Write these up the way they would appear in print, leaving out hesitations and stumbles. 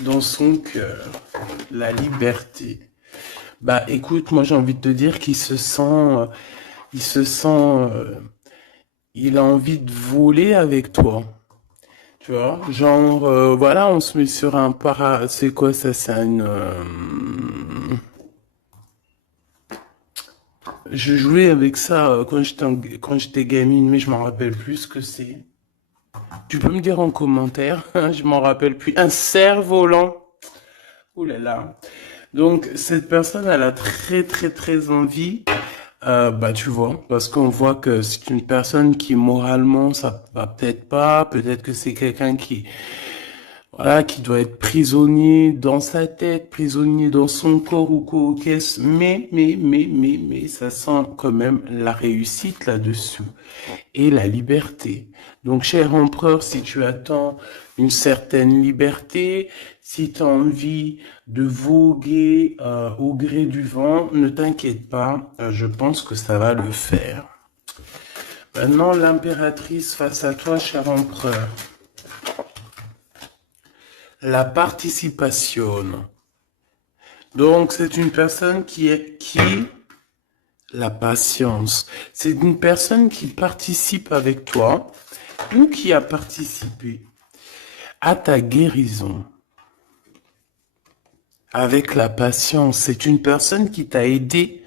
dans son cœur. La liberté. Bah écoute, moi j'ai envie de te dire qu'il se sent, il se sent, il a envie de voler avec toi. Tu vois, genre, voilà, on se met sur un c'est quoi ça, c'est une, je jouais avec ça quand j'étais gamine, mais je m'en rappelle plus ce que c'est. Tu peux me dire en commentaire, je m'en rappelle plus. Un cerf-volant. Ouh là là. Donc, cette personne, elle a très, très, très envie, bah, tu vois, parce qu'on voit que c'est une personne qui, moralement, ça va peut-être pas, peut-être que c'est quelqu'un qui, voilà, qui doit être prisonnier dans sa tête, prisonnier dans son corps ou quoi, qu'est-ce, mais, ça sent quand même la réussite là-dessus et la liberté. Donc, cher empereur, si tu attends une certaine liberté, si tu as envie de voguer au gré du vent, ne t'inquiète pas, je pense que ça va le faire. Maintenant, l'impératrice face à toi, cher empereur. La participation. Donc, c'est une personne la patience. C'est une personne qui participe avec toi ou qui a participé à ta guérison. Avec la patience, c'est une personne qui t'a aidé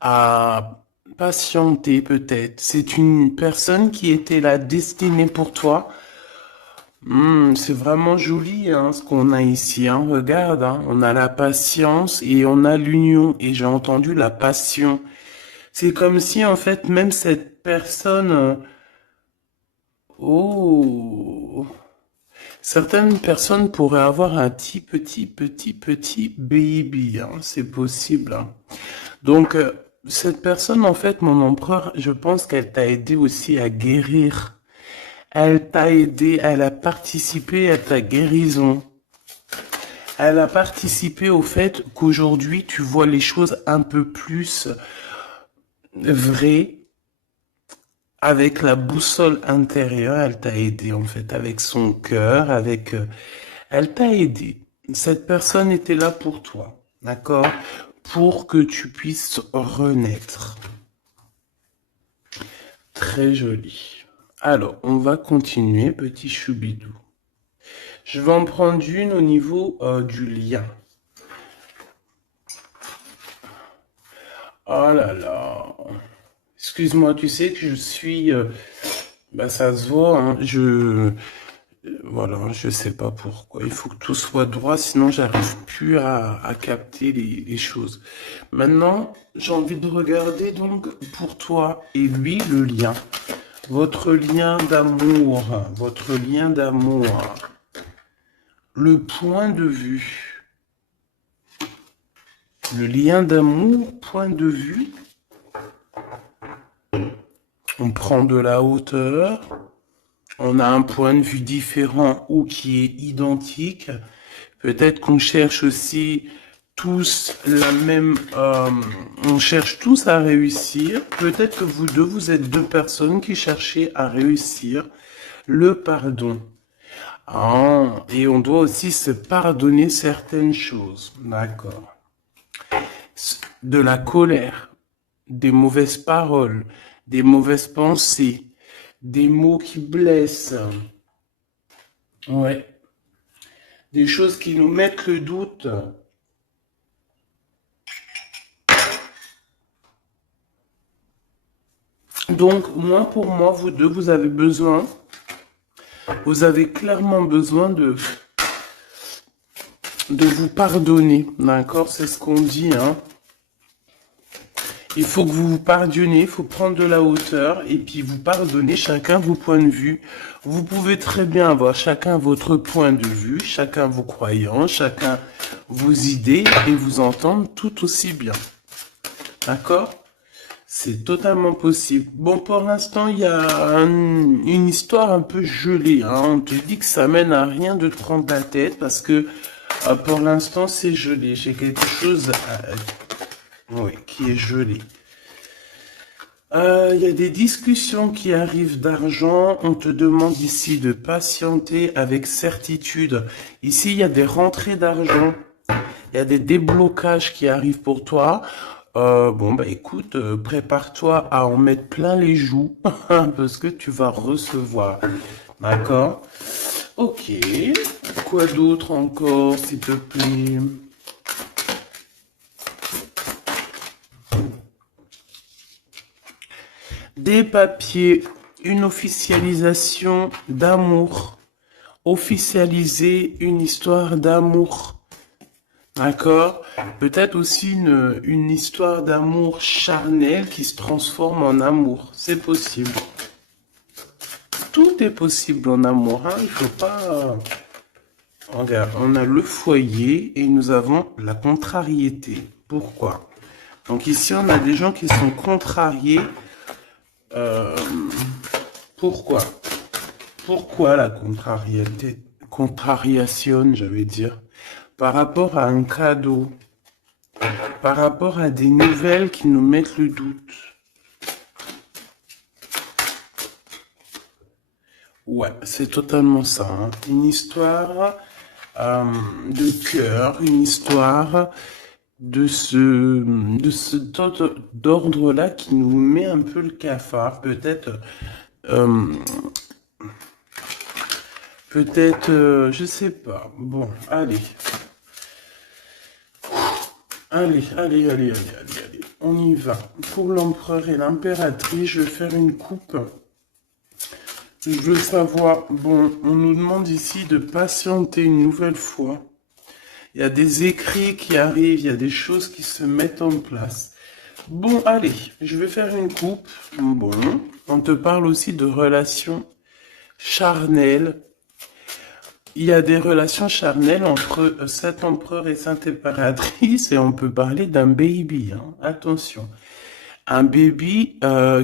à patienter peut-être. C'est une personne qui était la destinée pour toi. C'est vraiment joli hein, ce qu'on a ici. Hein. Regarde, hein, on a la patience et on a l'union. Et j'ai entendu la passion. C'est comme si en fait même cette personne... oh, certaines personnes pourraient avoir un petit baby. Hein, c'est possible. Hein. Donc, cette personne, en fait, mon empereur, je pense qu'elle t'a aidé aussi à guérir. Elle t'a aidé, elle a participé à ta guérison. Elle a participé au fait qu'aujourd'hui, tu vois les choses un peu plus vraies. Avec la boussole intérieure, elle t'a aidé, en fait, avec son cœur, elle t'a aidé. Cette personne était là pour toi, d'accord? Pour que tu puisses renaître. Très joli. Alors, on va continuer, petit choubidou. Je vais en prendre une au niveau du lien. Oh là là. Excuse-moi, tu sais que je suis... bah ça se voit, hein, voilà, je sais pas pourquoi. Il faut que tout soit droit, sinon j'arrive plus à capter les choses. Maintenant, j'ai envie de regarder donc pour toi et lui le lien. Votre lien d'amour, votre lien d'amour, le point de vue, le lien d'amour, point de vue, on prend de la hauteur, on a un point de vue différent ou qui est identique, peut-être qu'on cherche aussi tous la même, on cherche tous à réussir, peut-être que vous deux, vous êtes deux personnes qui cherchez à réussir le pardon. Ah, et on doit aussi se pardonner certaines choses. D'accord. De la colère, des mauvaises paroles, des mauvaises pensées, des mots qui blessent. Ouais. Des choses qui nous mettent le doute. Donc, moi, pour moi, vous deux, vous avez clairement besoin de vous pardonner. D'accord? C'est ce qu'on dit, hein. Il faut que vous vous pardonnez, il faut prendre de la hauteur et puis vous pardonnez chacun vos points de vue. Vous pouvez très bien avoir chacun votre point de vue, chacun vos croyances, chacun vos idées et vous entendre tout aussi bien. D'accord? C'est totalement possible. Bon, pour l'instant, il y a une histoire un peu gelée. Hein. On te dit que ça mène à rien de te prendre la tête parce que pour l'instant, c'est gelé. J'ai quelque chose oui, qui est gelé. Il y a des discussions qui arrivent d'argent. On te demande ici de patienter avec certitude. Ici, il y a des rentrées d'argent. Il y a des déblocages qui arrivent pour toi. Bon, bah écoute, prépare-toi à en mettre plein les joues parce que tu vas recevoir. D'accord? Ok. Quoi d'autre encore, s'il te plaît? Des papiers, une officialisation d'amour. Officialiser une histoire d'amour. D'accord? Peut-être aussi une histoire d'amour charnel qui se transforme en amour. C'est possible. Tout est possible en amour, hein? Il faut pas... Regarde, on a le foyer et nous avons la contrariété. Pourquoi? Donc ici, on a des gens qui sont contrariés. Euh, pourquoi? Pourquoi la contrariété? Contrariation, j'allais dire. Par rapport à un cadeau. Par rapport à des nouvelles qui nous mettent le doute. Ouais, c'est totalement ça, hein. Une histoire de cœur, une histoire de ce d'ordre-là qui nous met un peu le cafard. Peut-être, je sais pas. Bon, allez. Allez. On y va. Pour l'empereur et l'impératrice, je vais faire une coupe. Je veux savoir, bon, on nous demande ici de patienter une nouvelle fois. Il y a des écrits qui arrivent, il y a des choses qui se mettent en place. Bon, allez, je vais faire une coupe. Bon, on te parle aussi de relations charnelles. Il y a des relations charnelles entre cet empereur et cette impératrice et on peut parler d'un baby, hein. Attention. Un baby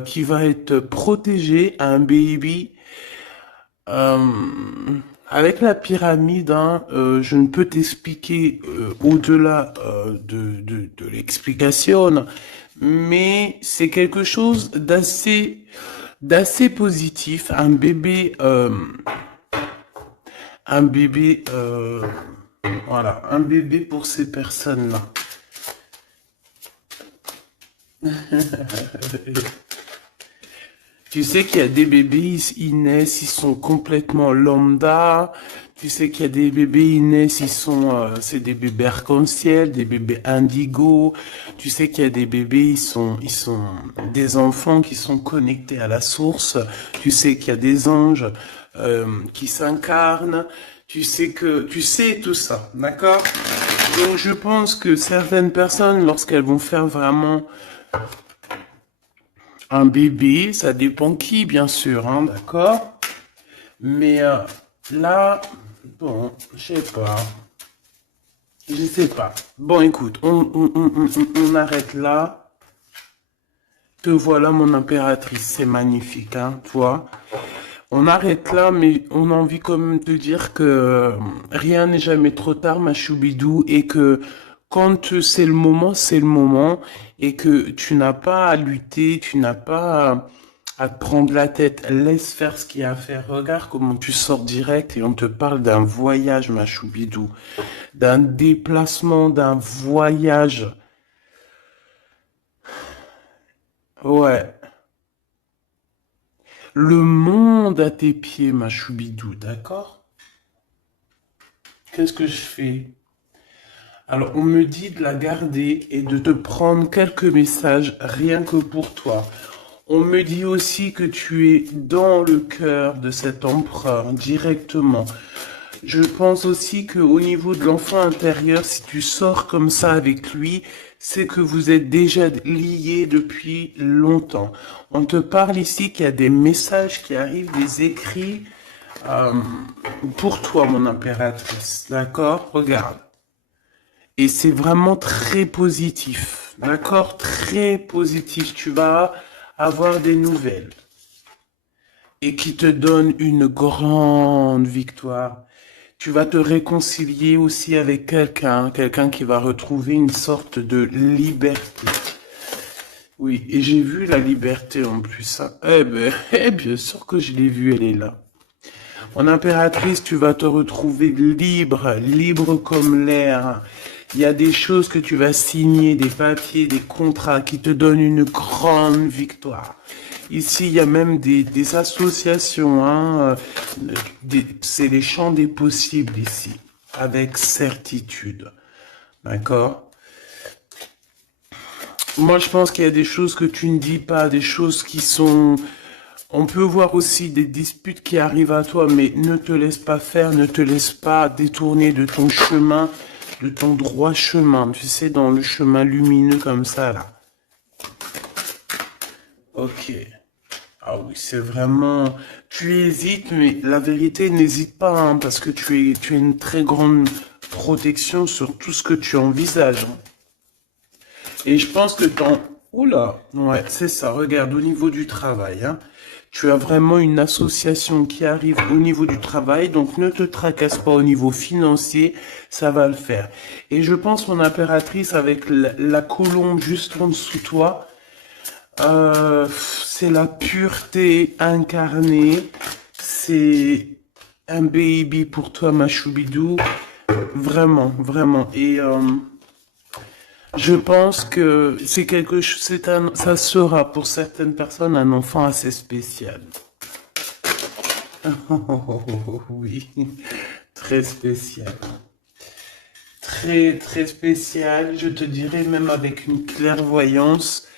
qui va être protégé, un baby avec la pyramide, hein, je ne peux t'expliquer au-delà de l'explication, mais c'est quelque chose d'assez positif. Un bébé, voilà, un bébé pour ces personnes-là. Tu sais qu'il y a des bébés, ils naissent, ils sont complètement lambda. Tu sais qu'il y a des bébés, ils naissent, c'est des bébés arc-en-ciel, des bébés indigo. Tu sais qu'il y a des bébés, ils sont des enfants qui sont connectés à la source. Tu sais qu'il y a des anges qui s'incarnent. Tu sais tout ça, d'accord? Donc je pense que certaines personnes, lorsqu'elles vont faire vraiment un bébé, ça dépend qui, bien sûr, hein, d'accord? Mais là, bon, je sais pas. Bon, écoute, on arrête là. Te voilà, mon impératrice, c'est magnifique, hein, toi. On arrête là, mais on a envie comme de dire que rien n'est jamais trop tard, ma choubidou, et que quand c'est le moment, et que tu n'as pas à lutter, tu n'as pas à te prendre la tête. Laisse faire ce qu'il y a à faire. Regarde comment tu sors direct et on te parle d'un voyage, ma choubidou, d'un déplacement, d'un voyage. Ouais. Le monde à tes pieds, ma choubidou, d'accord? Qu'est-ce que je fais? Alors, on me dit de la garder et de te prendre quelques messages rien que pour toi. On me dit aussi que tu es dans le cœur de cet empereur directement. Je pense aussi qu'au niveau de l'enfant intérieur, si tu sors comme ça avec lui, c'est que vous êtes déjà liés depuis longtemps. On te parle ici qu'il y a des messages qui arrivent, des écrits euh, pour toi, mon impératrice. D'accord? Regarde. Et c'est vraiment très positif. D'accord? Très positif. Tu vas avoir des nouvelles. Et qui te donnent une grande victoire. Tu vas te réconcilier aussi avec quelqu'un qui va retrouver une sorte de liberté. Oui, et j'ai vu la liberté en plus, hein. Eh ben, eh bien sûr que je l'ai vue, elle est là. En impératrice, tu vas te retrouver libre, libre comme l'air. Il y a des choses que tu vas signer, des papiers, des contrats qui te donnent une grande victoire. Ici, il y a même des associations, hein, c'est les champs des possibles ici, avec certitude. D'accord? Moi, je pense qu'il y a des choses que tu ne dis pas, des choses qui sont... On peut voir aussi des disputes qui arrivent à toi, mais ne te laisse pas faire, ne te laisse pas détourner de ton chemin, de ton droit chemin, tu sais, dans le chemin lumineux comme ça, là. Ok. Ah oui, c'est vraiment... Tu hésites, mais la vérité, n'hésite pas, hein, parce que tu as une très grande protection sur tout ce que tu envisages, hein. Et je pense que dans... Oula, ouais, c'est ça. Regarde, au niveau du travail, hein, tu as vraiment une association qui arrive au niveau du travail, donc ne te tracasse pas au niveau financier, ça va le faire. Et je pense, mon impératrice, avec la colombe juste en dessous de toi, c'est la pureté incarnée, c'est un baby pour toi, ma choubidou, vraiment, vraiment. Et... je pense que c'est quelque chose, ça sera pour certaines personnes un enfant assez spécial. Oui, très spécial. Très, très spécial, je te dirais même avec une clairvoyance.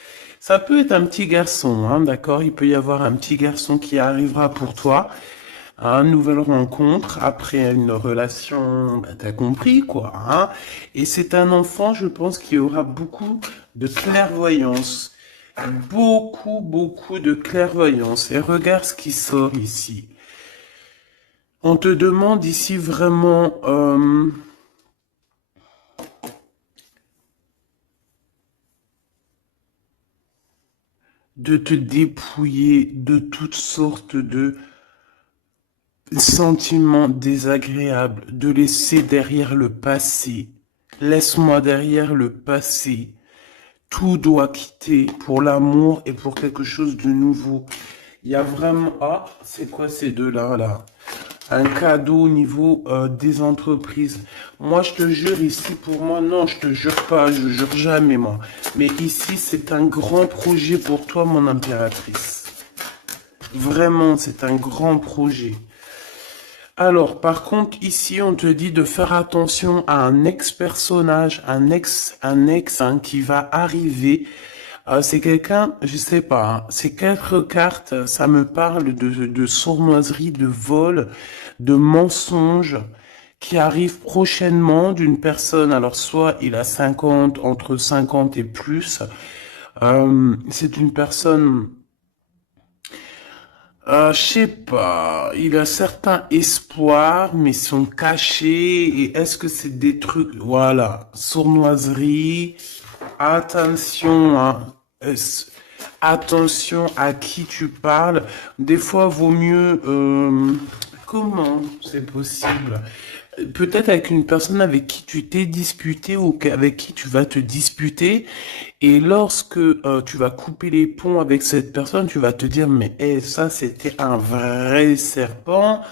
Ça peut être un petit garçon, hein, d'accord? Il peut y avoir un petit garçon qui arrivera pour toi à une nouvelle rencontre, après une relation, bah, t'as compris quoi, hein. Et c'est un enfant, je pense, qui aura beaucoup de clairvoyance. Beaucoup, beaucoup de clairvoyance. Et regarde ce qui sort ici. On te demande ici vraiment de te dépouiller de toutes sortes de sentiments désagréables, de laisser derrière le passé. Laisse-moi derrière le passé. Tout doit quitter pour l'amour et pour quelque chose de nouveau. Il y a vraiment... Ah, c'est quoi ces deux-là, là? Un cadeau au niveau des entreprises. Moi, je te jure, ici, pour moi, non, je te jure pas, je jure jamais, moi. Mais ici, c'est un grand projet pour toi, mon impératrice. Vraiment, c'est un grand projet. Alors, par contre, ici, on te dit de faire attention à un ex-personnage, un ex hein, qui va arriver. C'est quelqu'un, je sais pas, hein, ces quatre cartes, ça me parle de sournoiserie, de vol, de mensonge qui arrive prochainement d'une personne. Alors, soit il a 50, entre 50 et plus. C'est une personne... je sais pas, il a certains espoirs, mais sont cachés. Et est-ce que c'est des trucs, voilà, sournoiserie, attention, hein, attention à qui tu parles. Des fois, vaut mieux, comment c'est possible? Peut-être avec une personne avec qui tu t'es disputé ou avec qui tu vas te disputer. Et lorsque tu vas couper les ponts avec cette personne, tu vas te dire, mais ça, c'était un vrai serpent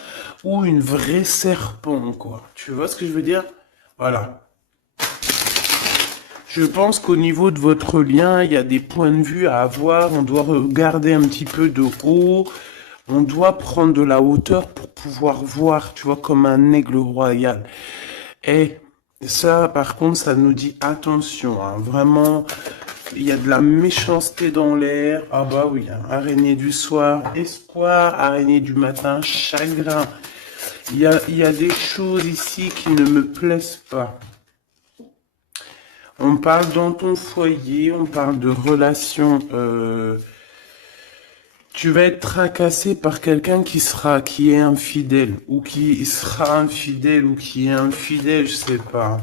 ou une vraie serpent, quoi. Tu vois ce que je veux dire? Voilà. Je pense qu'au niveau de votre lien, il y a des points de vue à avoir. On doit regarder un petit peu de haut. On doit prendre de la hauteur pour pouvoir voir, tu vois, comme un aigle royal. Et ça, par contre, ça nous dit attention, hein, vraiment, il y a de la méchanceté dans l'air. Ah bah oui, hein, araignée du soir, espoir, araignée du matin, chagrin. Il y a des choses ici qui ne me plaisent pas. On parle dans ton foyer, on parle de relations. Tu vas être tracassé par quelqu'un qui est infidèle, ou qui sera infidèle, ou qui est infidèle, je sais pas.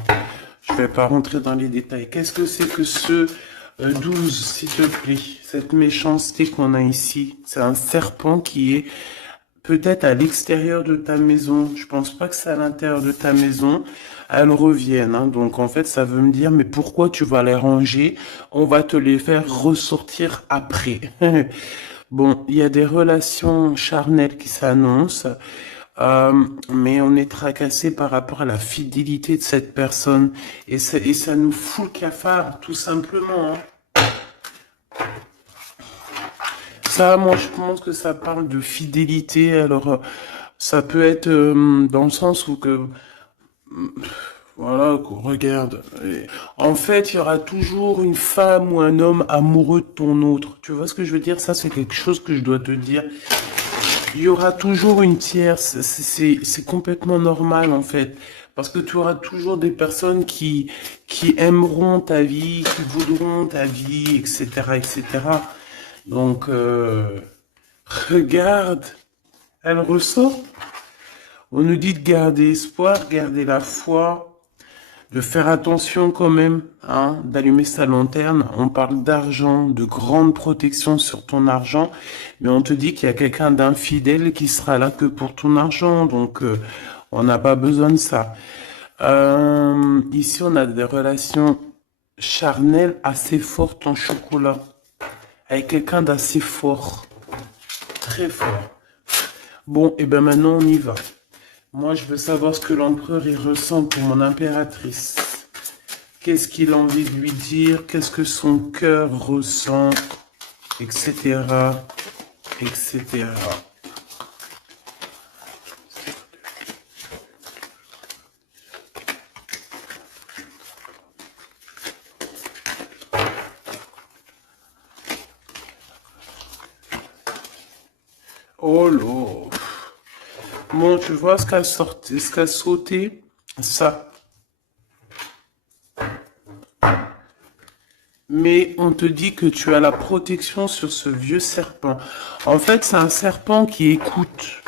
Je vais pas rentrer dans les détails. Qu'est-ce que c'est que ce 12, s'il te plaît? Cette méchanceté qu'on a ici, c'est un serpent qui est peut-être à l'extérieur de ta maison. Je pense pas que c'est à l'intérieur de ta maison. Elles reviennent, hein. Donc en fait, ça veut me dire, mais pourquoi tu vas les ranger? On va te les faire ressortir après. Bon, il y a des relations charnelles qui s'annoncent, mais on est tracassé par rapport à la fidélité de cette personne. Et ça nous fout le cafard, tout simplement, hein. Ça, moi, je pense que ça parle de fidélité. Alors, ça peut être dans le sens où que, voilà, qu'on regarde. En fait, il y aura toujours une femme ou un homme amoureux de ton autre. Tu vois ce que je veux dire? Ça, c'est quelque chose que je dois te dire. Il y aura toujours une tierce. C'est complètement normal, en fait. Parce que tu auras toujours des personnes qui aimeront ta vie, qui voudront ta vie, etc., etc. Donc, regarde, elle ressort. On nous dit de garder espoir, garder la foi, de faire attention quand même, hein, d'allumer sa lanterne. On parle d'argent, de grande protection sur ton argent, mais on te dit qu'il y a quelqu'un d'infidèle qui sera là que pour ton argent, donc on n'a pas besoin de ça. Ici, on a des relations charnelles assez fortes en chocolat, avec quelqu'un d'assez fort, très fort. Bon, et ben maintenant on y va. Moi, je veux savoir ce que l'empereur il ressent pour mon impératrice. Qu'est-ce qu'il a envie de lui dire? Qu'est-ce que son cœur ressent? Etc. Etc. Oh là. Bon, tu vois ce qu'a sauté? Ça. Mais on te dit que tu as la protection sur ce vieux serpent. En fait, c'est un serpent qui écoute.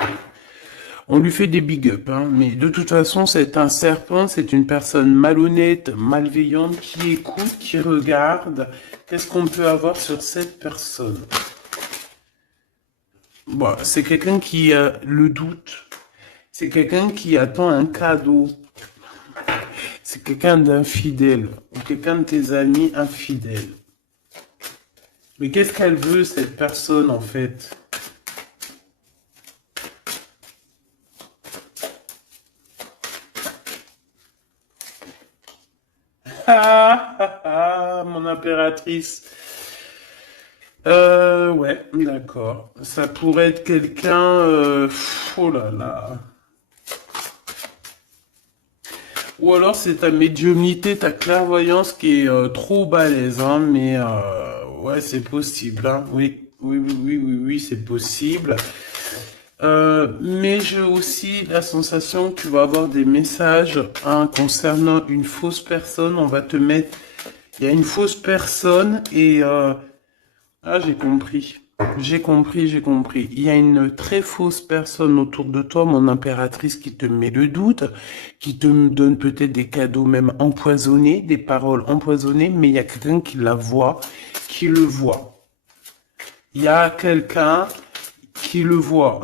On lui fait des big up, hein, mais de toute façon, c'est un serpent, c'est une personne malhonnête, malveillante, qui écoute, qui regarde. Qu'est-ce qu'on peut avoir sur cette personne? Bon, c'est quelqu'un qui a le doute. C'est quelqu'un qui attend un cadeau. C'est quelqu'un d'infidèle. Ou quelqu'un de tes amis infidèles. Mais qu'est-ce qu'elle veut, cette personne, en fait? Ah, ah, ah, mon impératrice. Ouais, d'accord. Ça pourrait être quelqu'un... oh là là. Ou alors c'est ta médiumnité, ta clairvoyance qui est trop balèze, hein, mais ouais, c'est possible, hein. Oui, oui, oui, oui, oui, oui, c'est possible. Mais j'ai aussi la sensation que tu vas avoir des messages, hein, concernant une fausse personne. On va te mettre... Il y a une fausse personne et... ah, j'ai compris. J'ai compris, j'ai compris. Il y a une très fausse personne autour de toi, mon impératrice, qui te met le doute, qui te donne peut-être des cadeaux même empoisonnés, des paroles empoisonnées, mais il y a quelqu'un qui la voit, qui le voit. Il y a quelqu'un qui le voit.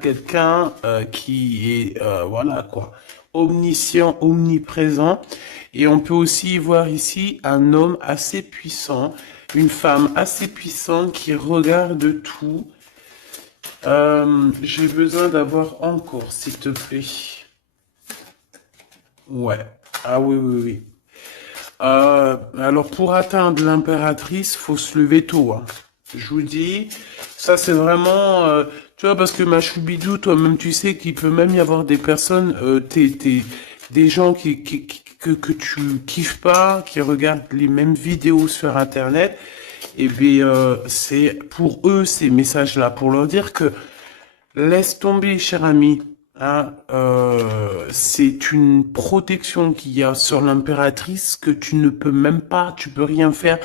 Quelqu'un qui est, voilà quoi, omniscient, omniprésent. Et on peut aussi voir ici un homme assez puissant, une femme assez puissante qui regarde tout. J'ai besoin d'avoir encore, s'il te plaît. Ouais. Ah oui, oui, oui. Alors pour atteindre l'impératrice, faut se lever tôt, hein. Je vous dis, ça c'est vraiment, tu vois, parce que ma choubidou, toi-même tu sais qu'il peut même y avoir des personnes, des gens que tu kiffes pas, qui regardent les mêmes vidéos sur Internet, et bien c'est pour eux ces messages-là, pour leur dire que laisse tomber, cher ami. Hein, c'est une protection qu'il y a sur l'impératrice que tu ne peux même pas, tu peux rien faire.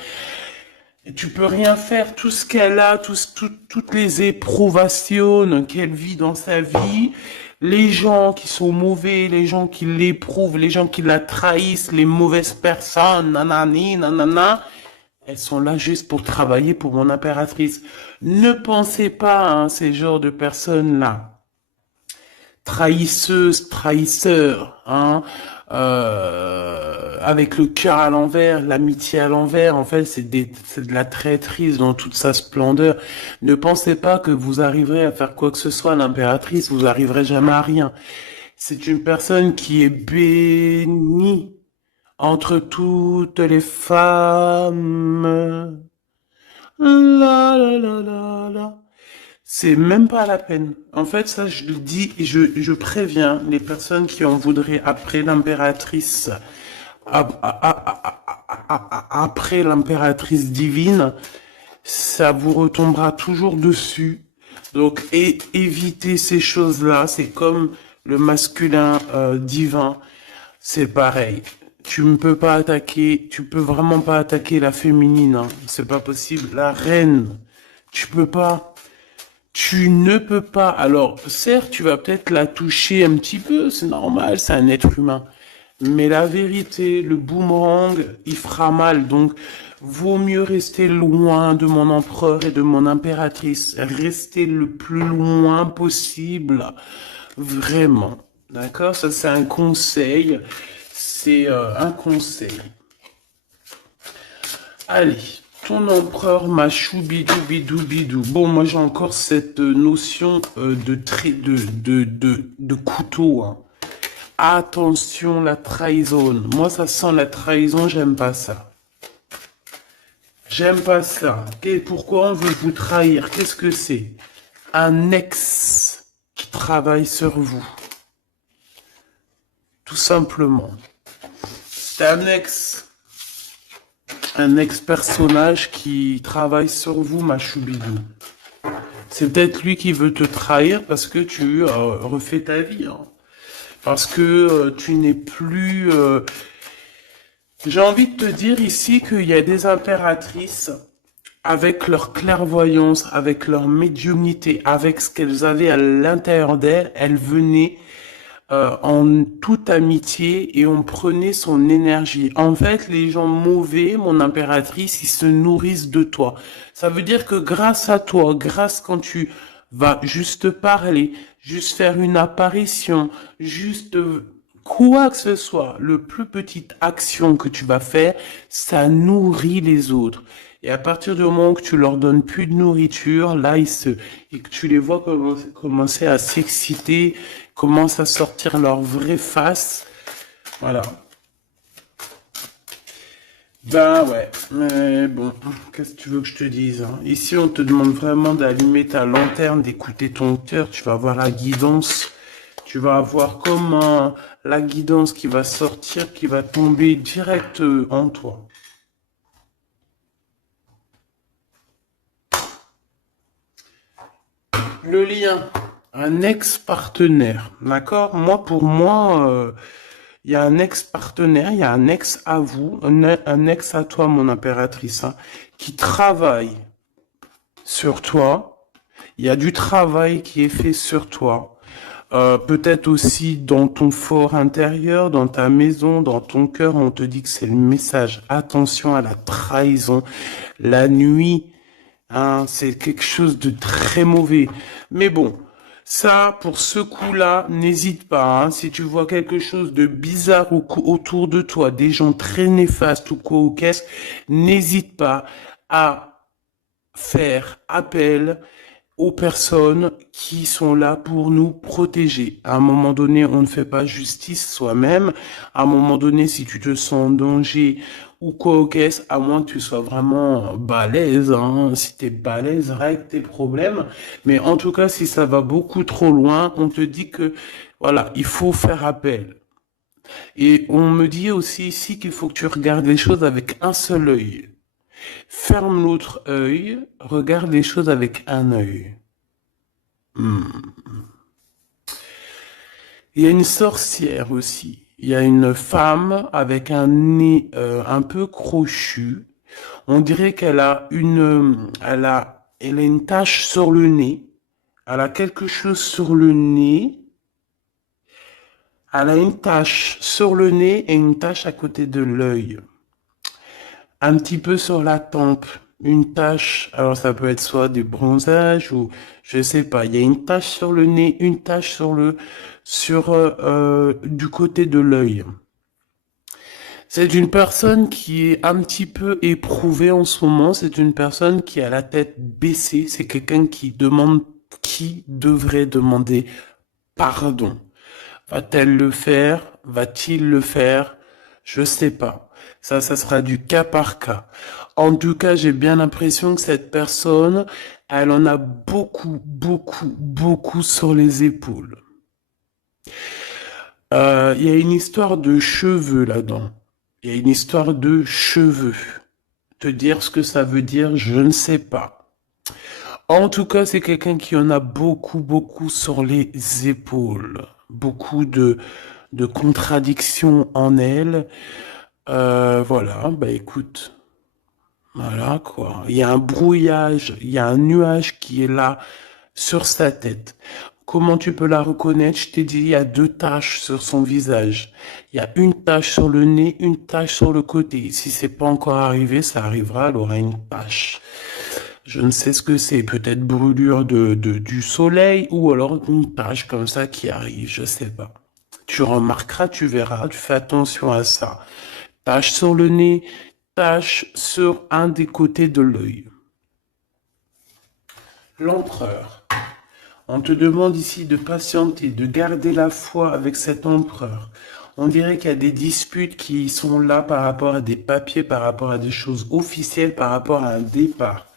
Et tu peux rien faire, tout ce qu'elle a, toutes les éprouvations qu'elle vit dans sa vie, les gens qui sont mauvais, les gens qui l'éprouvent, les gens qui la trahissent, les mauvaises personnes, nanani, nanana, elles sont là juste pour travailler pour mon impératrice. Ne pensez pas à ces genres de personnes-là. trahisseuse, trahisseur, hein, avec le cœur à l'envers, l'amitié à l'envers, en fait, c'est de la traîtrise dans toute sa splendeur. Ne pensez pas que vous arriverez à faire quoi que ce soit à l'impératrice, vous arriverez jamais à rien. C'est une personne qui est bénie entre toutes les femmes. La la la la la. C'est même pas la peine. En fait, ça, je le dis et je préviens les personnes qui en voudraient après l'impératrice, après l'impératrice divine, ça vous retombera toujours dessus. Donc, évitez ces choses-là. C'est comme le masculin divin. C'est pareil. Tu ne peux pas attaquer, tu peux vraiment pas attaquer la féminine, hein. C'est pas possible. La reine, tu peux pas. Tu ne peux pas. Alors, certes, tu vas peut-être la toucher un petit peu, c'est normal, c'est un être humain. Mais la vérité, le boomerang, il fera mal. Donc, vaut mieux rester loin de mon empereur et de mon impératrice. Rester le plus loin possible. Vraiment. D'accord? Ça, c'est un conseil. C'est un conseil. Allez. Ton empereur m'a choubidou bidou bidou. Bon, moi j'ai encore cette notion de couteau, hein. Attention, la trahison. Moi, ça sent la trahison, j'aime pas ça. J'aime pas ça. Pourquoi on veut vous trahir? Qu'est-ce que c'est? Un ex qui travaille sur vous. Tout simplement. C'est un ex-personnage qui travaille sur vous, ma choubidou. C'est peut-être lui qui veut te trahir parce que tu refais ta vie, hein. Parce que tu n'es plus... J'ai envie de te dire ici qu'il y a des impératrices, avec leur clairvoyance, avec leur médiumnité, avec ce qu'elles avaient à l'intérieur d'elles, elles venaient en toute amitié et on prenait son énergie. En fait, les gens mauvais, mon impératrice, ils se nourrissent de toi. Ça veut dire que grâce à toi, grâce quand tu vas juste parler, juste faire une apparition, juste quoi que ce soit, le plus petite action que tu vas faire, ça nourrit les autres. Et à partir du moment où tu leur donnes plus de nourriture, là, et que tu les vois commencer à s'exciter, commencent à sortir leur vraie face. Voilà. Ben ouais, mais bon, qu'est-ce que tu veux que je te dise, hein? Ici, on te demande vraiment d'allumer ta lanterne, d'écouter ton cœur. Tu vas avoir la guidance. Tu vas avoir comme la guidance qui va sortir, qui va tomber direct en toi. Le lien, un ex-partenaire, d'accord? Moi, pour moi, il y a un ex-partenaire, il y a un ex à vous, un ex à toi, mon impératrice, hein, qui travaille sur toi. Il y a du travail qui est fait sur toi. Peut-être aussi dans ton fort intérieur, dans ta maison, dans ton cœur, on te dit que c'est le message. Attention à la trahison. La nuit, hein, c'est quelque chose de très mauvais. Mais bon, ça, pour ce coup-là, n'hésite pas, hein. Si tu vois quelque chose de bizarre autour de toi, des gens très néfastes ou quoi ou qu'est-ce, n'hésite pas à faire appel aux personnes qui sont là pour nous protéger. À un moment donné, on ne fait pas justice soi-même. À un moment donné, si tu te sens en danger ou quoi au caisse, à moins que tu sois vraiment balèze, hein. Si t'es balèze, règle tes problèmes. Mais en tout cas, si ça va beaucoup trop loin, on te dit que, voilà, il faut faire appel. Et on me dit aussi ici qu'il faut que tu regardes les choses avec un seul œil. Ferme l'autre œil, regarde les choses avec un œil. Il y a une sorcière aussi. Il y a une femme avec un nez un peu crochu. On dirait elle a une tache sur le nez. Elle a quelque chose sur le nez. Elle a une tache sur le nez et une tache à côté de l'œil. Un petit peu sur la tempe. une tache. Alors ça peut être soit des bronzages ou je sais pas. Il y a une tache sur le nez, une tache sur du côté de l'œil. C'est une personne qui est un petit peu éprouvée en ce moment. C'est une personne qui a la tête baissée. C'est quelqu'un qui devrait demander pardon. Va-t-elle le faire? Va-t-il le faire? Je sais pas. Ça sera du cas par cas. En tout cas, j'ai bien l'impression que cette personne, elle en a beaucoup, beaucoup, beaucoup sur les épaules. Il y a une histoire de cheveux là-dedans. Il y a une histoire de cheveux. Te dire ce que ça veut dire, je ne sais pas. En tout cas, c'est quelqu'un qui en a beaucoup, beaucoup sur les épaules. Beaucoup de contradictions en elle. Voilà, bah écoute, voilà quoi. Il y a un brouillage, il y a un nuage qui est là sur sa tête. Comment tu peux la reconnaître? Je t'ai dit, il y a deux taches sur son visage. Il y a une tache sur le nez, une tache sur le côté. Si c'est pas encore arrivé, ça arrivera, elle aura une tache. Je ne sais ce que c'est, peut-être brûlure du soleil ou alors une tache comme ça qui arrive, je sais pas. Tu remarqueras, tu verras, tu fais attention à ça. Tache sur le nez, tache sur un des côtés de l'œil. L'empereur. On te demande ici de patienter, de garder la foi avec cet empereur. On dirait qu'il y a des disputes qui sont là par rapport à des papiers, par rapport à des choses officielles, par rapport à un départ.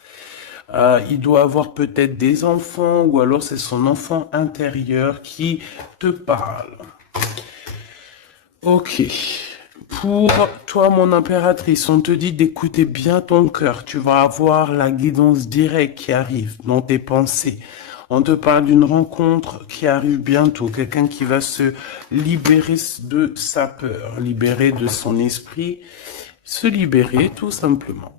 Il doit avoir peut-être des enfants ou alors c'est son enfant intérieur qui te parle. Ok. Pour toi, mon impératrice, on te dit d'écouter bien ton cœur. Tu vas avoir la guidance directe qui arrive dans tes pensées. On te parle d'une rencontre qui arrive bientôt. Quelqu'un qui va se libérer de sa peur, libérer de son esprit, se libérer tout simplement.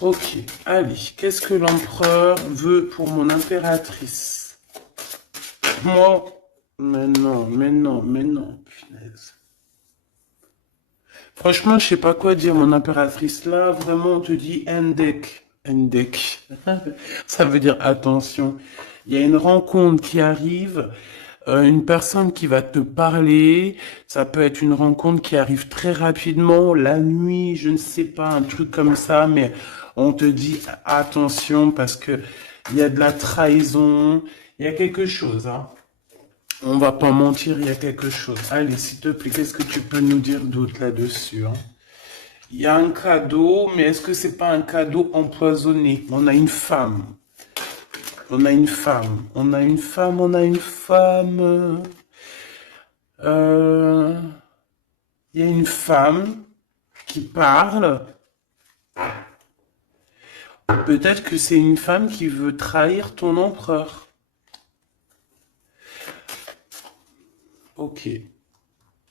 Ok, allez, qu'est-ce que l'empereur veut pour mon impératrice? Moi, mais non, mais non, mais non, punaise. Franchement, je sais pas quoi dire, mon impératrice. Là, vraiment, on te dit Endek. Endek. Ça veut dire attention. Il y a une rencontre qui arrive, une personne qui va te parler. Ça peut être une rencontre qui arrive très rapidement, la nuit, je ne sais pas, un truc comme ça, mais on te dit attention parce que il y a de la trahison, il y a quelque chose, hein. On va pas mentir, il y a quelque chose. Allez, s'il te plaît, qu'est-ce que tu peux nous dire d'autre là-dessus, hein? Il y a un cadeau, mais est-ce que c'est pas un cadeau empoisonné? On a une femme. On a une femme. On a une femme, on a une femme. Euh, Il y a une femme qui parle. Peut-être que c'est une femme qui veut trahir ton empereur. Ok.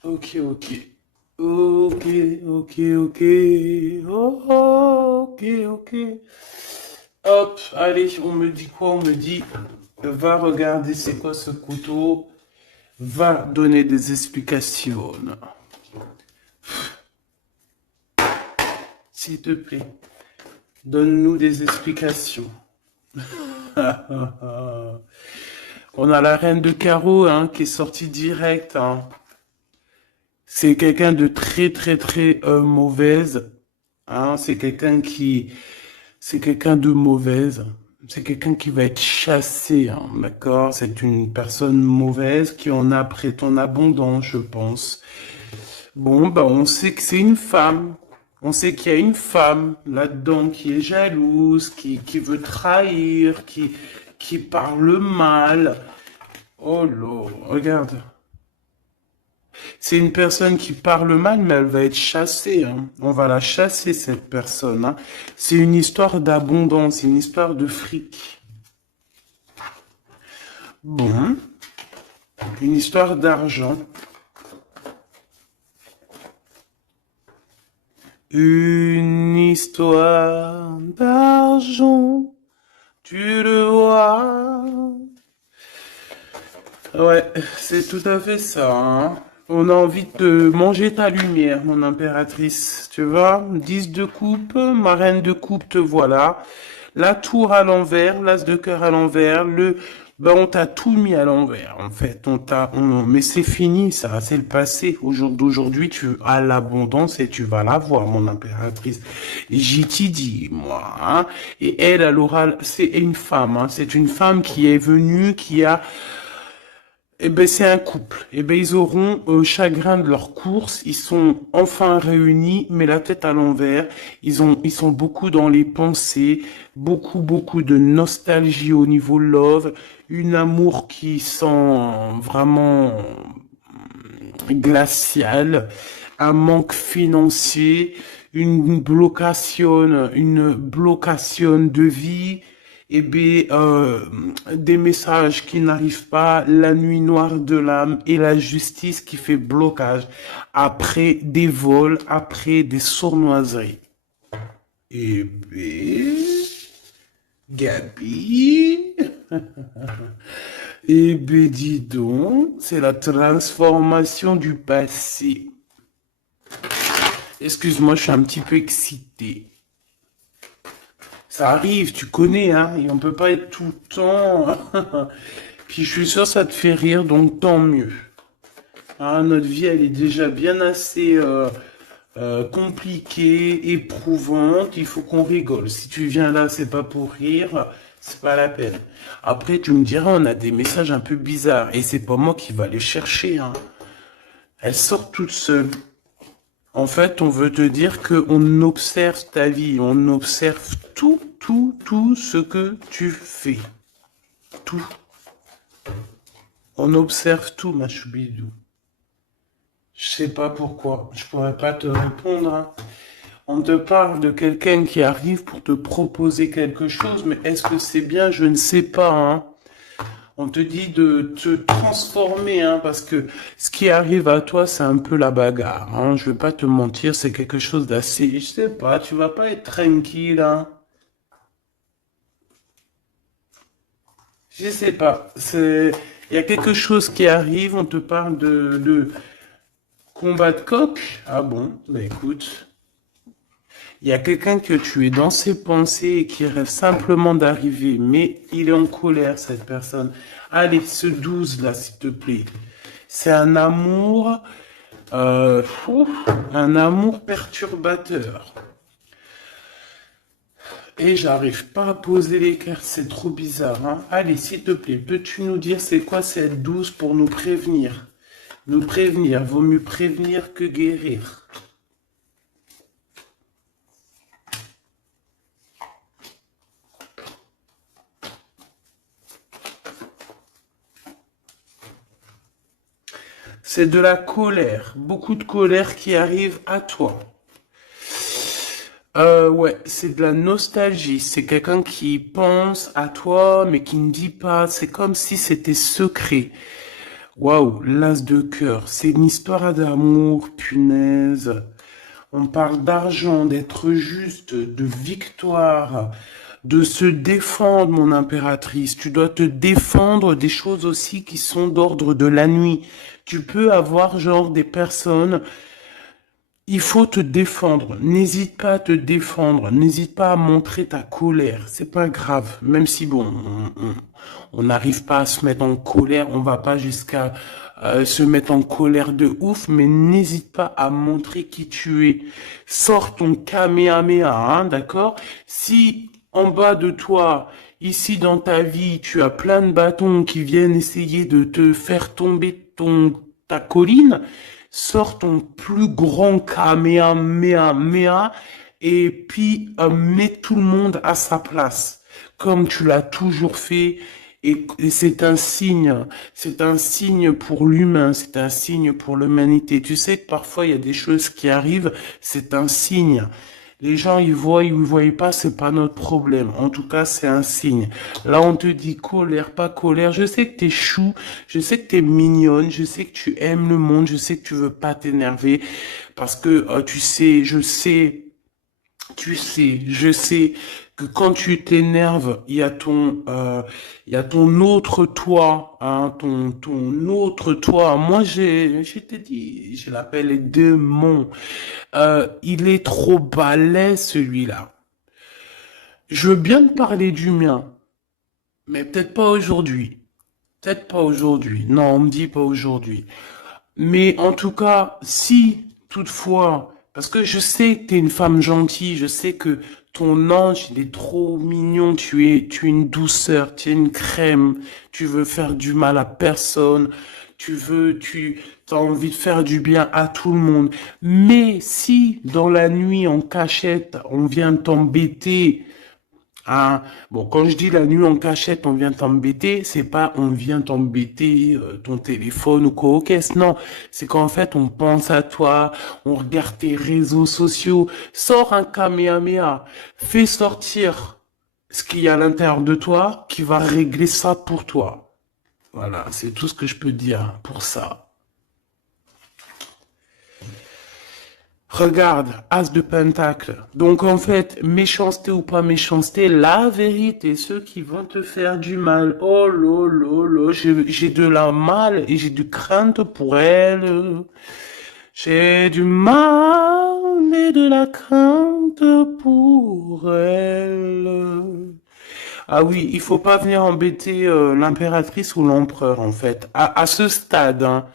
Ok, ok. Ok, ok, ok. Oh, ok, ok. Hop, allez, on me dit quoi? On me dit, va regarder c'est quoi ce couteau, va donner des explications. S'il te plaît, donne-nous des explications. On a la reine de carreau hein, qui est sortie direct. Hein. C'est quelqu'un de très très très mauvaise. Hein. C'est quelqu'un de mauvaise. C'est quelqu'un qui va être chassé, hein, d'accord? C'est une personne mauvaise qui en a après ton abondance, je pense. Bon, bah, on sait que c'est une femme. On sait qu'il y a une femme là-dedans qui est jalouse, qui veut trahir, qui parle mal. Oh là, regarde. C'est une personne qui parle mal, mais elle va être chassée. Hein. On va la chasser, cette personne. Hein. C'est une histoire d'abondance, une histoire de fric. Bon, une histoire d'argent. Une histoire d'argent, tu le vois. Ouais, c'est tout à fait ça. Hein. On a envie de manger ta lumière, mon impératrice. Tu vois, 10 de coupe, ma reine de coupe, te voilà. La tour à l'envers, l'as de cœur à l'envers, ben on t'a tout mis à l'envers, en fait. Mais c'est fini, ça, c'est le passé. Au jour d'aujourd'hui, tu as l'abondance et tu vas l'avoir, mon impératrice. J'y t'y dis, moi, hein. Et elle aura, c'est une femme, hein. C'est une femme qui est venue, qui a eh ben, c'est un couple. Eh ben, ils auront chagrin de leur course. Ils sont enfin réunis, mais la tête à l'envers. Ils sont beaucoup dans les pensées, beaucoup de nostalgie au niveau love, une amour qui sent vraiment glacial, un manque financier, une blocation de vie, et bien, des messages qui n'arrivent pas, la nuit noire de l'âme et la justice qui fait blocage après des vols, après des sournoiseries. Et bien, Gabi, eh bien, dis donc, c'est la transformation du passé. Excuse-moi, je suis un petit peu excité. Ça arrive, tu connais, hein, et on peut pas être tout le temps. Puis je suis sûr que ça te fait rire, donc tant mieux. Hein, notre vie, elle est déjà bien assez compliquée, éprouvante. Il faut qu'on rigole. Si tu viens là, c'est pas pour rire, c'est pas la peine. Après, tu me diras, on a des messages un peu bizarres, et c'est pas moi qui va les chercher, hein. Elles sortent toutes seules. En fait, on veut te dire qu'on observe ta vie, on observe tout ce que tu fais. Tout. On observe tout, ma choubidou. Je sais pas pourquoi, je pourrais pas te répondre, hein. On te parle de quelqu'un qui arrive pour te proposer quelque chose, mais est-ce que c'est bien? Je ne sais pas, hein. On te dit de te transformer, hein, parce que ce qui arrive à toi, c'est un peu la bagarre, hein. Je vais pas te mentir, c'est quelque chose d'assez, je sais pas, tu vas pas être tranquille, hein. Je sais pas, il y a quelque chose qui arrive, on te parle de combat de coq. Ah bon, bah écoute, il y a quelqu'un que tu es dans ses pensées et qui rêve simplement d'arriver, mais il est en colère, cette personne. Allez, ce 12 là, s'il te plaît. C'est euh, ouf, un amour perturbateur. Et j'arrive pas à poser les cartes, c'est trop bizarre, hein. Allez, s'il te plaît, peux-tu nous dire c'est quoi cette 12 pour nous prévenir? Nous prévenir, vaut mieux prévenir que guérir. C'est de la colère, beaucoup de colère qui arrive à toi. Ouais, c'est de la nostalgie. C'est quelqu'un qui pense à toi, mais qui ne dit pas. C'est comme si c'était secret. Waouh, l'as de cœur. C'est une histoire d'amour, punaise. On parle d'argent, d'être juste, de victoire, de se défendre, mon impératrice. Tu dois te défendre des choses aussi qui sont d'ordre de la nuit. Tu peux avoir genre des personnes. Il faut te défendre. N'hésite pas à te défendre. N'hésite pas à montrer ta colère. C'est pas grave. Même si bon, on n'arrive pas à se mettre en colère, on va pas jusqu'à se mettre en colère de ouf, mais n'hésite pas à montrer qui tu es. Sors ton Kamehameha, hein, d'accord? Si en bas de toi, ici dans ta vie, tu as plein de bâtons qui viennent essayer de te faire tomber ta colline, sors ton plus grand Kamehameha et puis mets tout le monde à sa place, comme tu l'as toujours fait. Et c'est un signe pour l'humain, c'est un signe pour l'humanité. Tu sais que parfois il y a des choses qui arrivent, c'est un signe. Les gens, ils voient, ils ne voient pas, c'est pas notre problème. En tout cas, c'est un signe. Là, on te dit colère, pas colère. Je sais que t'es chou, je sais que t'es mignonne, je sais que tu aimes le monde, je sais que tu veux pas t'énerver. Parce que, tu sais, je sais que quand tu t'énerves, il y a ton autre toi, hein, ton autre toi. Moi, je t'ai dit, je l'appelle les démons. Il est trop balèze, celui-là. Je veux bien te parler du mien, mais peut-être pas aujourd'hui. Peut-être pas aujourd'hui. Non, on me dit pas aujourd'hui. Mais en tout cas, si toutefois, parce que je sais que t'es une femme gentille, je sais que ton ange, il est trop mignon, tu es une douceur, tu es une crème, tu veux faire du mal à personne, t'as envie de faire du bien à tout le monde. Mais si dans la nuit en cachette, on vient t'embêter. Ah, bon, quand je dis la nuit en cachette, on vient t'embêter, c'est pas on vient t'embêter ton téléphone ou quoi aux caisses, non. C'est qu'en fait, on pense à toi, on regarde tes réseaux sociaux, sors un Kamehameha, fais sortir ce qu'il y a à l'intérieur de toi qui va régler ça pour toi. Voilà, c'est tout ce que je peux dire pour ça. Regarde, As de Pentacle. Donc en fait, méchanceté ou pas méchanceté, la vérité, ceux qui vont te faire du mal, oh là, j'ai de la mal et j'ai du crainte pour elle. J'ai du mal et de la crainte pour elle. Ah oui, il faut pas venir embêter l'impératrice ou l'empereur en fait. À ce stade, hein,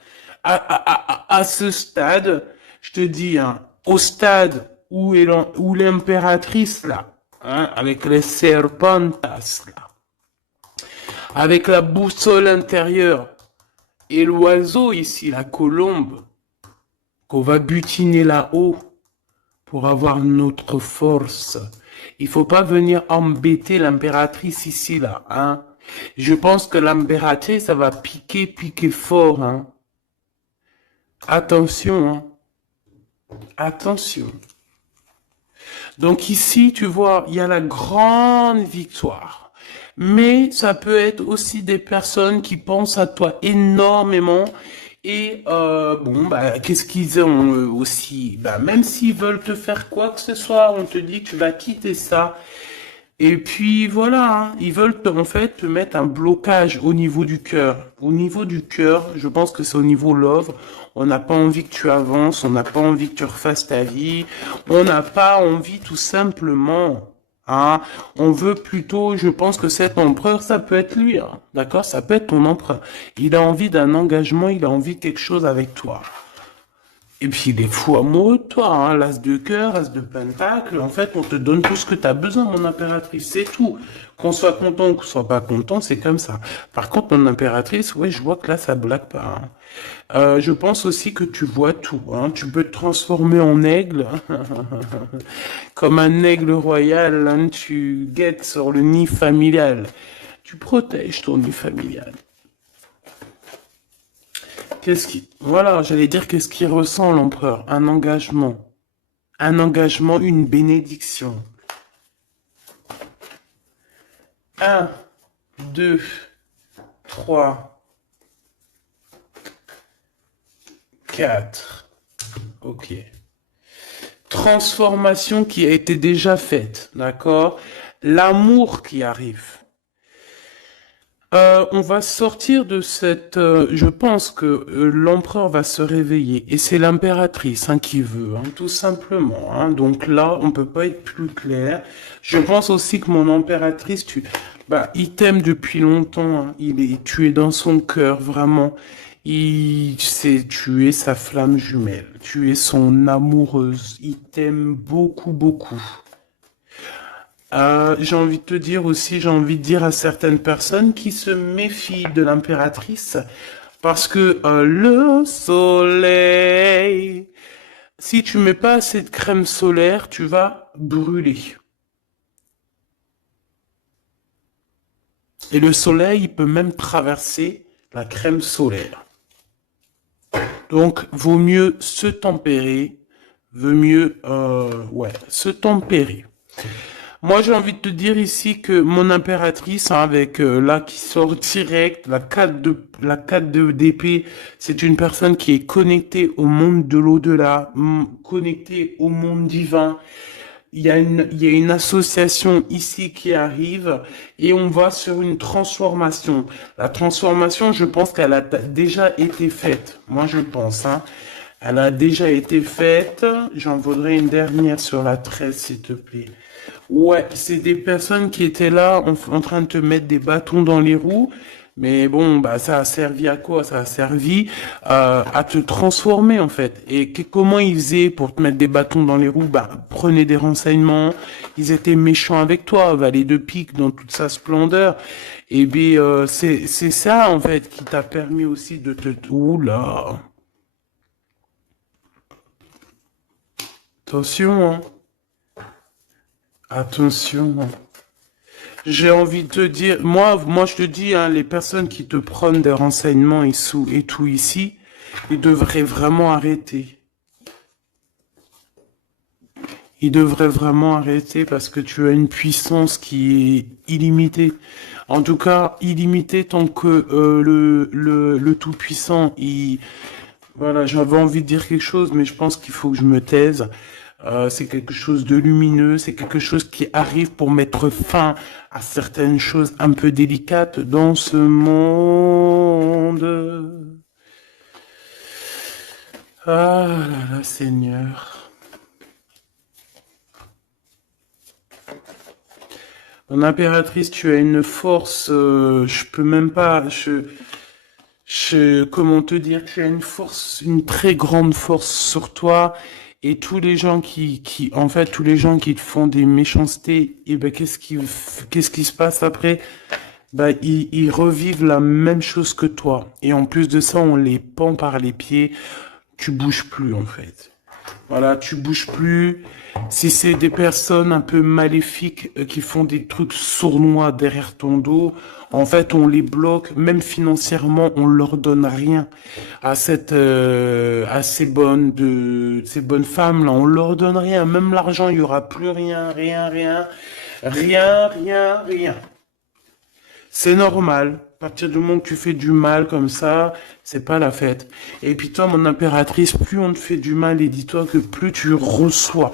à ce stade, je te dis, hein, au stade où l'impératrice là, hein, avec les serpentas là, avec la boussole intérieure et l'oiseau ici, la colombe, qu'on va butiner là-haut pour avoir notre force. Il faut pas venir embêter l'impératrice ici, là, hein. Je pense que l'impératrice, ça va piquer fort, hein. Attention, hein. Attention. Donc ici, tu vois, il y a la grande victoire. Mais ça peut être aussi des personnes qui pensent à toi énormément. Et bon, bah, qu'est-ce qu'ils ont aussi? Bah, même s'ils veulent te faire quoi que ce soit, on te dit que tu vas quitter ça. Et puis voilà, hein, ils veulent en fait te mettre un blocage au niveau du cœur. Au niveau du cœur, je pense que c'est au niveau love. On n'a pas envie que tu avances, on n'a pas envie que tu refasses ta vie, on n'a pas envie tout simplement. Hein. On veut plutôt, je pense que cet empereur, ça peut être lui, hein, d'accord? Ça peut être ton empereur. Il a envie d'un engagement, il a envie de quelque chose avec toi. Et puis il est fou amoureux de toi, hein, l'as de cœur, as de pentacle. En fait, on te donne tout ce que tu as besoin, mon impératrice, c'est tout. Qu'on soit content ou qu'on soit pas content, c'est comme ça. Par contre, mon impératrice, ouais, je vois que là, ça blague pas. Hein. Je pense aussi que tu vois tout. Hein. Tu peux te transformer en aigle, comme un aigle royal. Hein, tu guettes sur le nid familial. Tu protèges ton nid familial. Voilà, j'allais dire qu'est-ce qu'il ressent l'empereur? Un engagement. Un engagement, une bénédiction. Un, deux, trois, quatre. Ok. Transformation qui a été déjà faite, d'accord? L'amour qui arrive. On va sortir de cette... je pense que l'empereur va se réveiller. Et c'est l'impératrice hein, qui veut, hein, tout simplement. Hein. Donc là, on peut pas être plus clair. Je pense aussi que mon impératrice, il t'aime depuis longtemps. Hein. Tu es dans son cœur, vraiment. Tu es sa flamme jumelle. Tu es son amoureuse. Il t'aime beaucoup, beaucoup. J'ai envie de te dire aussi, j'ai envie de dire à certaines personnes qui se méfient de l'impératrice parce que le soleil, si tu mets pas assez de crème solaire, tu vas brûler. Et le soleil, il peut même traverser la crème solaire. Donc, vaut mieux se tempérer, se tempérer. Moi, j'ai envie de te dire ici que mon impératrice, hein, avec là qui sort direct, la 4 de d'épée, c'est une personne qui est connectée au monde de l'au-delà, connectée au monde divin. il y a une association ici qui arrive et on va sur une transformation. La transformation, je pense qu'elle a déjà été faite. Moi, je pense, hein. Elle a déjà été faite. J'en voudrais une dernière sur la 13, s'il te plaît. Ouais, c'est des personnes qui étaient là en train de te mettre des bâtons dans les roues. Mais bon, bah ça a servi à quoi? Ça a servi à te transformer en fait. Et comment ils faisaient pour te mettre des bâtons dans les roues? Bah prenez des renseignements. Ils étaient méchants avec toi, valet de pique dans toute sa splendeur. Et bien c'est ça en fait qui t'a permis aussi de te. Oula, attention, hein. Attention, hein. J'ai envie de te dire, moi je te dis, hein, les personnes qui te prennent des renseignements et tout ici, ils devraient vraiment arrêter. Ils devraient vraiment arrêter parce que tu as une puissance qui est illimitée. En tout cas, illimitée tant que le Tout-Puissant, voilà, j'avais envie de dire quelque chose, mais je pense qu'il faut que je me taise. C'est quelque chose de lumineux, c'est quelque chose qui arrive pour mettre fin à certaines choses un peu délicates dans ce monde. Ah là là, Seigneur. Mon impératrice, tu as une force, je peux même pas, comment te dire, tu as une force, une très grande force sur toi. Et tous les gens en fait, tous les gens qui te font des méchancetés, et ben, qu'est-ce qui se passe après? Bah, ils revivent la même chose que toi. Et en plus de ça, on les pend par les pieds. Tu bouges plus, en fait. Voilà, tu bouges plus. Si c'est des personnes un peu maléfiques qui font des trucs sournois derrière ton dos, en fait, on les bloque, même financièrement, on leur donne rien à ces bonnes femmes là, on leur donne rien, même l'argent, il y aura plus rien, rien, rien, rien, rien, rien. C'est normal. À partir du moment que tu fais du mal comme ça, c'est pas la fête. Et puis toi, mon impératrice, plus on te fait du mal, et dis-toi que plus tu reçois.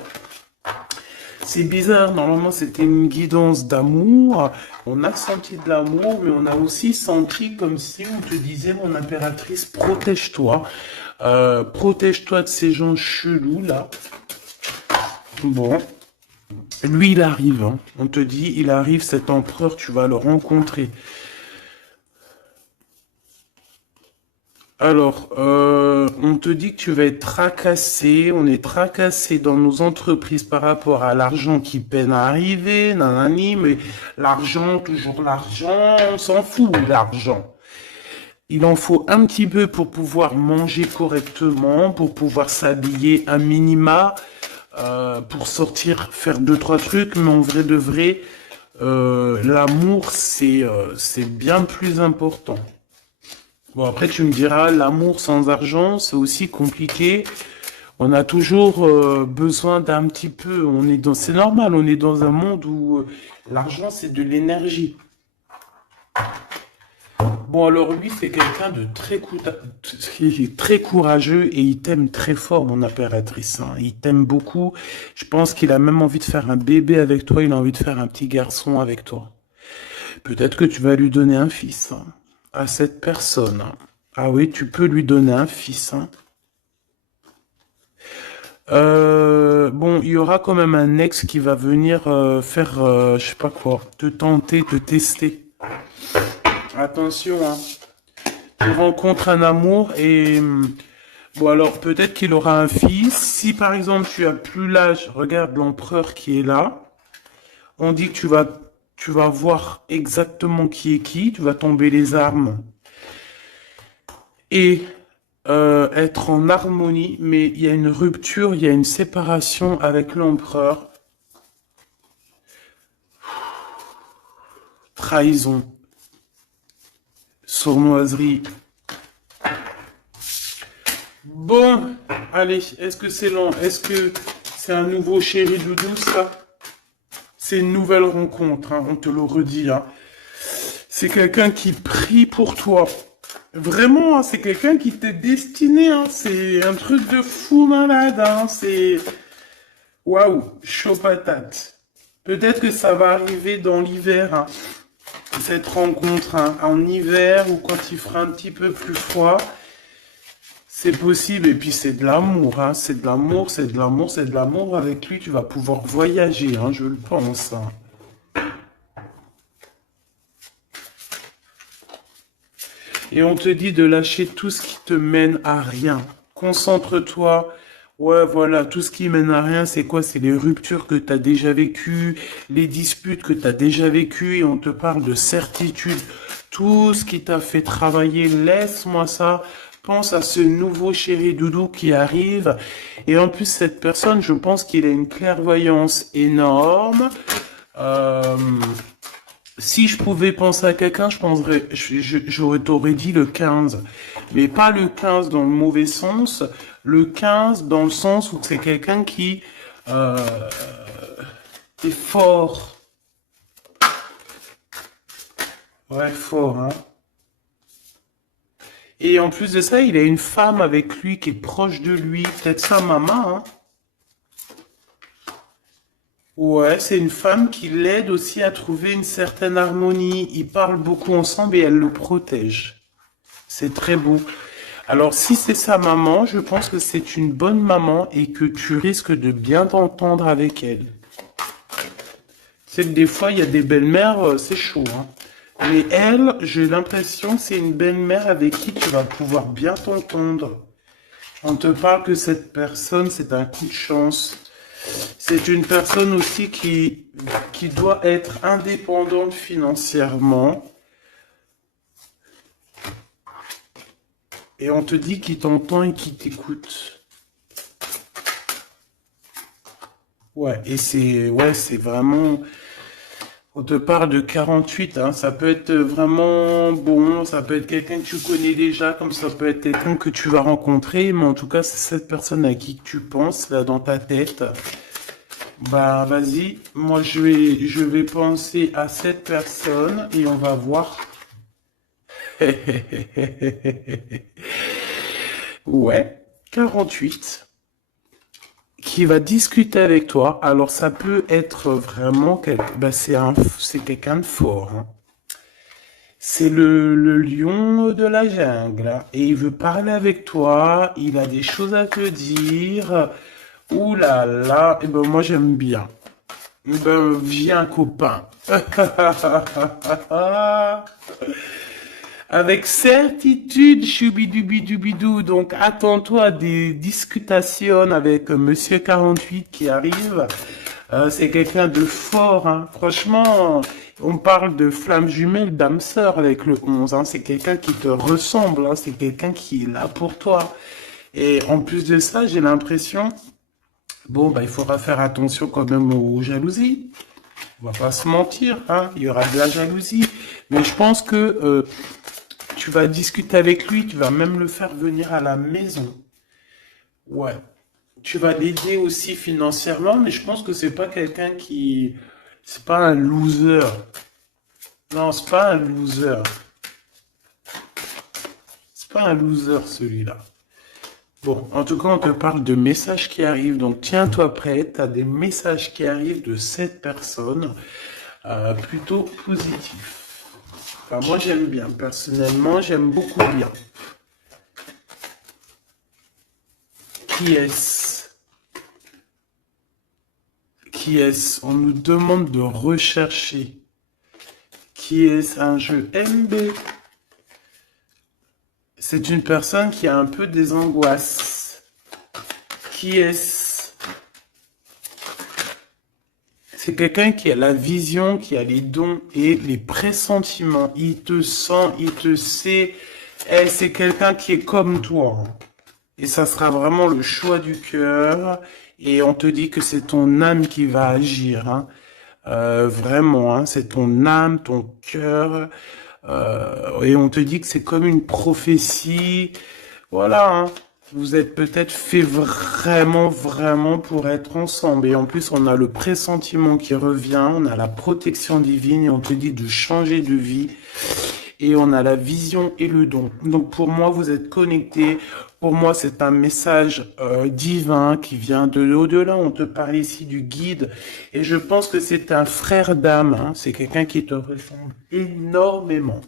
C'est bizarre, normalement c'était une guidance d'amour. On a senti de l'amour, mais on a aussi senti comme si on te disait, mon impératrice, protège-toi. Protège-toi de ces gens chelous là. Bon, lui il arrive, hein. On te dit, il arrive, cet empereur, tu vas le rencontrer. Alors, on te dit que tu vas être tracassé, on est tracassé dans nos entreprises par rapport à l'argent qui peine à arriver, nanani, mais l'argent, toujours l'argent, on s'en fout, l'argent. Il en faut un petit peu pour pouvoir manger correctement, pour pouvoir s'habiller un minima, pour sortir, faire deux, trois trucs, mais en vrai de vrai, l'amour, c'est bien plus important. Bon, après, tu me diras, l'amour sans argent, c'est aussi compliqué. On a toujours besoin d'un petit peu. C'est normal, on est dans un monde où l'argent, c'est de l'énergie. Bon, alors lui, c'est quelqu'un de très courageux et il t'aime très fort, mon impératrice, hein. Il t'aime beaucoup. Je pense qu'il a même envie de faire un bébé avec toi. Il a envie de faire un petit garçon avec toi. Peut-être que tu vas lui donner un fils, hein, à cette personne, hein. Ah oui, tu peux lui donner un fils, hein. Bon, il y aura quand même un ex qui va venir faire, je sais pas quoi, te tenter, te tester. Attention, hein. Tu rencontres un amour et bon alors peut-être qu'il aura un fils. Si par exemple tu as plus l'âge, regarde l'empereur qui est là. On dit que tu vas voir exactement qui est qui. Tu vas tomber les armes et être en harmonie. Mais il y a une rupture, il y a une séparation avec l'empereur. Trahison, sournoiserie. Bon, allez, est-ce que c'est long? Est-ce que c'est un nouveau chéri doudou, ça? C'est une nouvelle rencontre, hein, on te le redit, hein. C'est quelqu'un qui prie pour toi. Vraiment, hein, c'est quelqu'un qui t'est destiné, hein. C'est un truc de fou malade, hein. Waouh, chaud patate. Peut-être que ça va arriver dans l'hiver, hein, cette rencontre, hein, en hiver ou quand il fera un petit peu plus froid. C'est possible, et puis c'est de l'amour, hein, c'est de l'amour, c'est de l'amour, c'est de l'amour. Avec lui, tu vas pouvoir voyager, hein, je le pense, hein. Et on te dit de lâcher tout ce qui te mène à rien. Concentre-toi. Ouais, voilà, tout ce qui mène à rien, c'est quoi? C'est les ruptures que tu as déjà vécues, les disputes que tu as déjà vécues, et on te parle de certitude. Tout ce qui t'a fait travailler, laisse-moi ça. Pense à ce nouveau chéri doudou qui arrive. Et en plus, cette personne, je pense qu'il a une clairvoyance énorme. Euh, Si je pouvais penser à quelqu'un, je penserais, t'aurais dit le 15. Mais pas le 15 dans le mauvais sens, le 15 dans le sens où c'est quelqu'un qui euh, est fort. Ouais, fort, hein. Et en plus de ça, il a une femme avec lui qui est proche de lui, peut-être sa maman, hein. Ouais, c'est une femme qui l'aide aussi à trouver une certaine harmonie. Ils parlent beaucoup ensemble et elle le protège. C'est très beau. Alors, si c'est sa maman, je pense que c'est une bonne maman et que tu risques de bien t'entendre avec elle. C'est que des fois, il y a des belles-mères, c'est chaud, hein. Mais elle, j'ai l'impression que c'est une belle-mère avec qui tu vas pouvoir bien t'entendre. On te parle que cette personne, c'est un coup de chance. C'est une personne aussi qui doit être indépendante financièrement. Et on te dit qu'il t'entend et qu'il t'écoute. Ouais, c'est vraiment, on te parle de 48, hein, ça peut être vraiment bon, ça peut être quelqu'un que tu connais déjà, comme ça peut être quelqu'un que tu vas rencontrer, mais en tout cas, c'est cette personne à qui tu penses, là, dans ta tête. Bah, vas-y, moi, je vais penser à cette personne et on va voir. Ouais, 48. Qui va discuter avec toi. Alors ça peut être vraiment c'est quelqu'un de fort, hein. C'est le lion de la jungle, hein. Et il veut parler avec toi. Il a des choses à te dire. Ouh là là. Et ben moi j'aime bien. Eh ben viens copain. Avec certitude, choubidoubidoubidou. Donc, attends-toi à des discutations avec Monsieur 48 qui arrive. C'est quelqu'un de fort, hein. Franchement, on parle de flamme jumelle, d'âme sœur avec le 11, hein. C'est quelqu'un qui te ressemble, hein. C'est quelqu'un qui est là pour toi. Et en plus de ça, j'ai l'impression, bon, bah, il faudra faire attention quand même aux jalousies. On va pas se mentir, hein. Il y aura de la jalousie. Mais je pense que tu vas discuter avec lui, tu vas même le faire venir à la maison. Ouais. Tu vas l'aider aussi financièrement, mais je pense que c'est pas quelqu'un qui... C'est pas un loser. Non, c'est pas un loser. C'est pas un loser celui-là. Bon, en tout cas, on te parle de messages qui arrivent, donc tiens-toi prêt, tu as des messages qui arrivent de cette personne, plutôt positifs. Enfin, moi j'aime bien, personnellement, j'aime beaucoup bien. Qui est-ce? Qui est-ce? On nous demande de rechercher. Qui est-ce? Un jeu MB. C'est une personne qui a un peu des angoisses. Qui est-ce? C'est quelqu'un qui a la vision, qui a les dons et les pressentiments. Il te sent, il te sait. Et c'est quelqu'un qui est comme toi, hein. Et ça sera vraiment le choix du cœur. Et on te dit que c'est ton âme qui va agir, hein. Vraiment, hein, c'est ton âme, ton cœur. Et on te dit que c'est comme une prophétie. Voilà, hein. Vous êtes peut-être fait vraiment, vraiment pour être ensemble. Et en plus, on a le pressentiment qui revient, on a la protection divine et on te dit de changer de vie. et on a la vision et le don. Donc pour moi, vous êtes connectés. Pour moi, c'est un message divin qui vient de l'au-delà. On te parle ici du guide et je pense que c'est un frère d'âme. Hein. C'est quelqu'un qui te ressemble énormément.